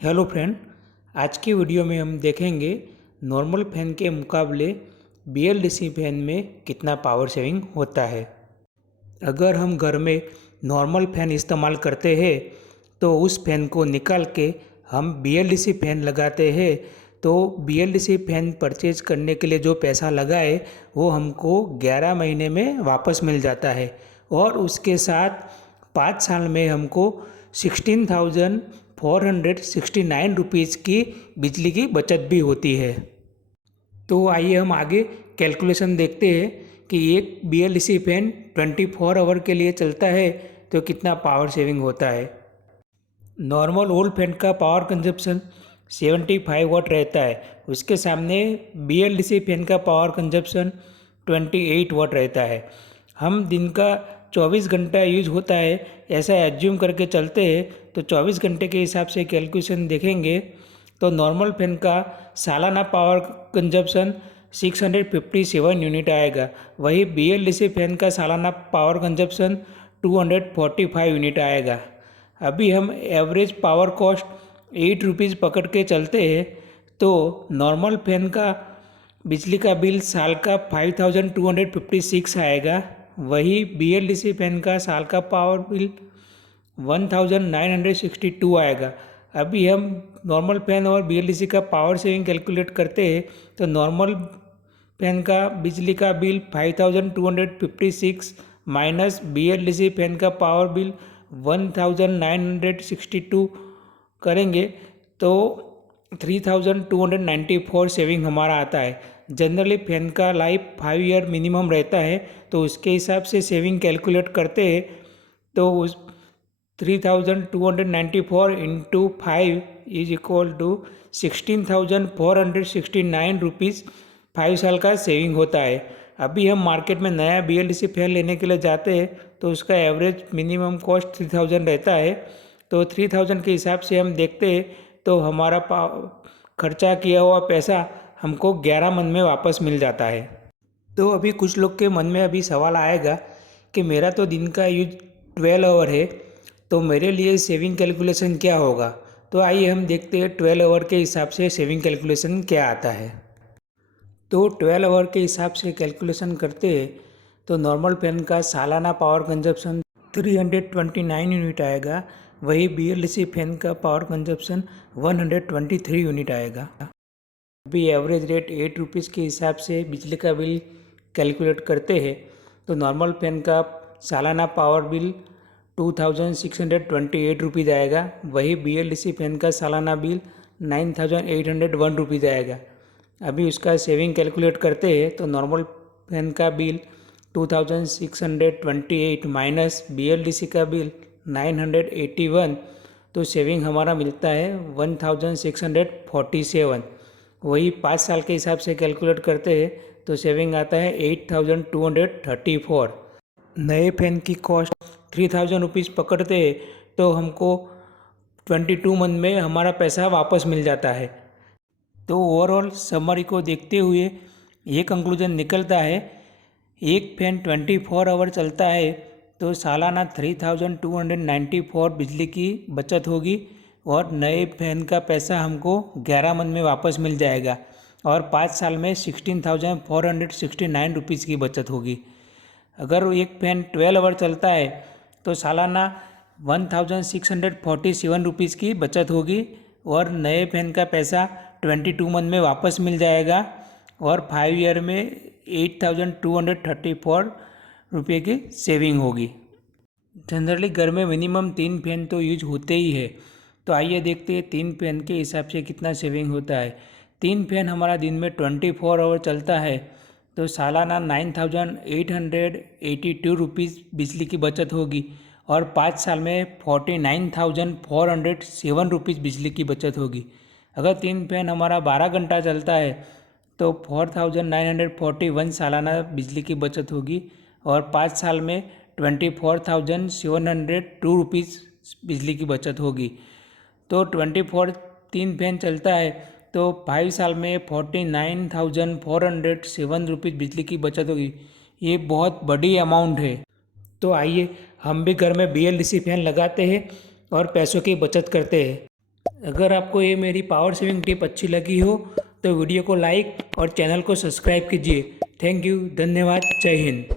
Hello friend. आज की video में हम देखेंगे नॉर्मल फ़ैन के मुकाबले BLDC फ़ैन में कितना पावर सेविंग होता है। अगर हम घर में नॉर्मल फ़ैन इस्तेमाल करते हैं तो उस फ़ैन को निकाल के हम BLDC फ़ैन लगाते हैं तो BLDC फ़ैन परचेज करने के लिए जो पैसा लगाए वो हमको 11 महीने में वापस मिल जाता है और उसके साथ 5 साल में हमको 16,469 रुपीज़ की बिजली की बचत भी होती है। तो आइए हम आगे कैलकुलेशन देखते हैं कि एक BLDC फैन 24 आवर के लिए चलता है तो कितना पावर सेविंग होता है। नॉर्मल ओल्ड फैन का पावर कंजप्शन 75 वाट रहता है, उसके सामने BLDC फैन का पावर कंजप्शन 28 वाट रहता है। हम दिन का 24 घंटा यूज होता है ऐसा एज्यूम करके चलते हैं तो 24 घंटे के हिसाब से कैलकुलेशन देखेंगे तो नॉर्मल फैन का सालाना पावर कंजप्शन 657 यूनिट आएगा। वही BLDC फैन का सालाना पावर कंजप्शन 245 यूनिट आएगा। अभी हम एवरेज पावर कॉस्ट 8 रुपीज़ पकड़ के चलते हैं तो नॉर्मल फैन का बिजली का बिल साल का 5256 आएगा। वही BLDC फैन का साल का पावर बिल 1962 आएगा। अभी हम नॉर्मल फैन और BLDC का पावर सेविंग कैलकुलेट करते हैं तो नॉर्मल फैन का बिजली का बिल 5256 माइनस BLDC फैन का पावर बिल 1962 करेंगे तो 3294 सेविंग हमारा आता है। जनरली फैन का लाइफ 5 ईयर मिनिमम रहता है तो उसके हिसाब से सेविंग कैलकुलेट करते हैं तो उस 3294 into 5 is equal to 16,469 rupees 5 साल का सेविंग होता है। अभी हम मार्केट में नया BLDC फैन लेने के लिए जाते हैं तो उसका एवरेज मिनिमम कॉस्ट 3000 रहता है तो 3000 के हिसाब से हम देखते हैं तो हमारा खर्चा किया हुआ पैसा हमको 11 मंथ में वापस मिल जाता है। तो अभी कुछ लोग के मन में अभी सवाल आएगा कि मेरा तो दिन का यूज 12 आवर है तो मेरे लिए सेविंग कैलकुलेशन क्या होगा। तो आइए हम देखते हैं 12 आवर के हिसाब से सेविंग कैलकुलेशन क्या आता है। तो 12 आवर के हिसाब से कैलकुलेशन करते हैं तो नॉर्मल फैन का सालाना पावर कंजप्शन 329 यूनिट आएगा। वही BLDC फैन का पावर कंजप्शन 123 यूनिट आएगा। अभी एवरेज रेट 8 रुपीज़ के हिसाब से बिजली का बिल कैलकुलेट करते हैं तो नॉर्मल फैन का सालाना पावर बिल 2628 रुपीज़ आएगा। वही BLDC फैन का सालाना बिल 9801 रुपीज़ आएगा। अभी उसका सेविंग कैलकुलेट करते हैं तो नॉर्मल फैन का बिल 2628 माइनस BLDC का बिल 981 तो सेविंग हमारा मिलता है 1647। वही 5 साल के हिसाब से कैलकुलेट करते हैं तो सेविंग आता है 8234। नए फैन की कॉस्ट 3000 रुपीज़ पकड़ते हैं तो हमको 22 मंथ में हमारा पैसा वापस मिल जाता है। तो ओवरऑल समरी को देखते हुए ये कंक्लूजन निकलता है एक फैन 24 आवर चलता है तो सालाना 3294 बिजली की बचत होगी और नए फैन का पैसा हमको 11 मंथ में वापस मिल जाएगा और 5 साल में 16,469 रुपीज़ की बचत होगी। अगर एक फैन 12 आवर चलता है तो सालाना 1647 रुपीज़ की बचत होगी और नए फैन का पैसा 22 मंथ में वापस मिल जाएगा और 5 ईयर में 8234 रुपये की सेविंग होगी। जनरली घर में मिनिमम 3 फैन तो यूज होते ही है तो आइए देखते हैं 3 फैन के हिसाब से कितना सेविंग होता है। 3 फैन हमारा दिन में 24 आवर चलता है तो सालाना 9882 रुपीज़ बिजली की बचत होगी और 5 साल में 49,407 रुपीज़ बिजली की बचत होगी। अगर 3 फैन हमारा 12 घंटा चलता है तो 4941 सालाना बिजली की बचत होगी और 5 साल में 24,702 रुपीज़ बिजली की बचत होगी। तो 3 फैन चलता है तो 5 साल में 49,407 रुपीज़ बिजली की बचत होगी। ये बहुत बड़ी अमाउंट है। तो आइए हम भी घर में BLDC फैन लगाते हैं और पैसों की बचत करते हैं। अगर आपको ये मेरी पावर सेविंग टिप अच्छी लगी हो तो वीडियो को लाइक और चैनल को सब्सक्राइब कीजिए। थैंक यू, धन्यवाद, जय हिंद।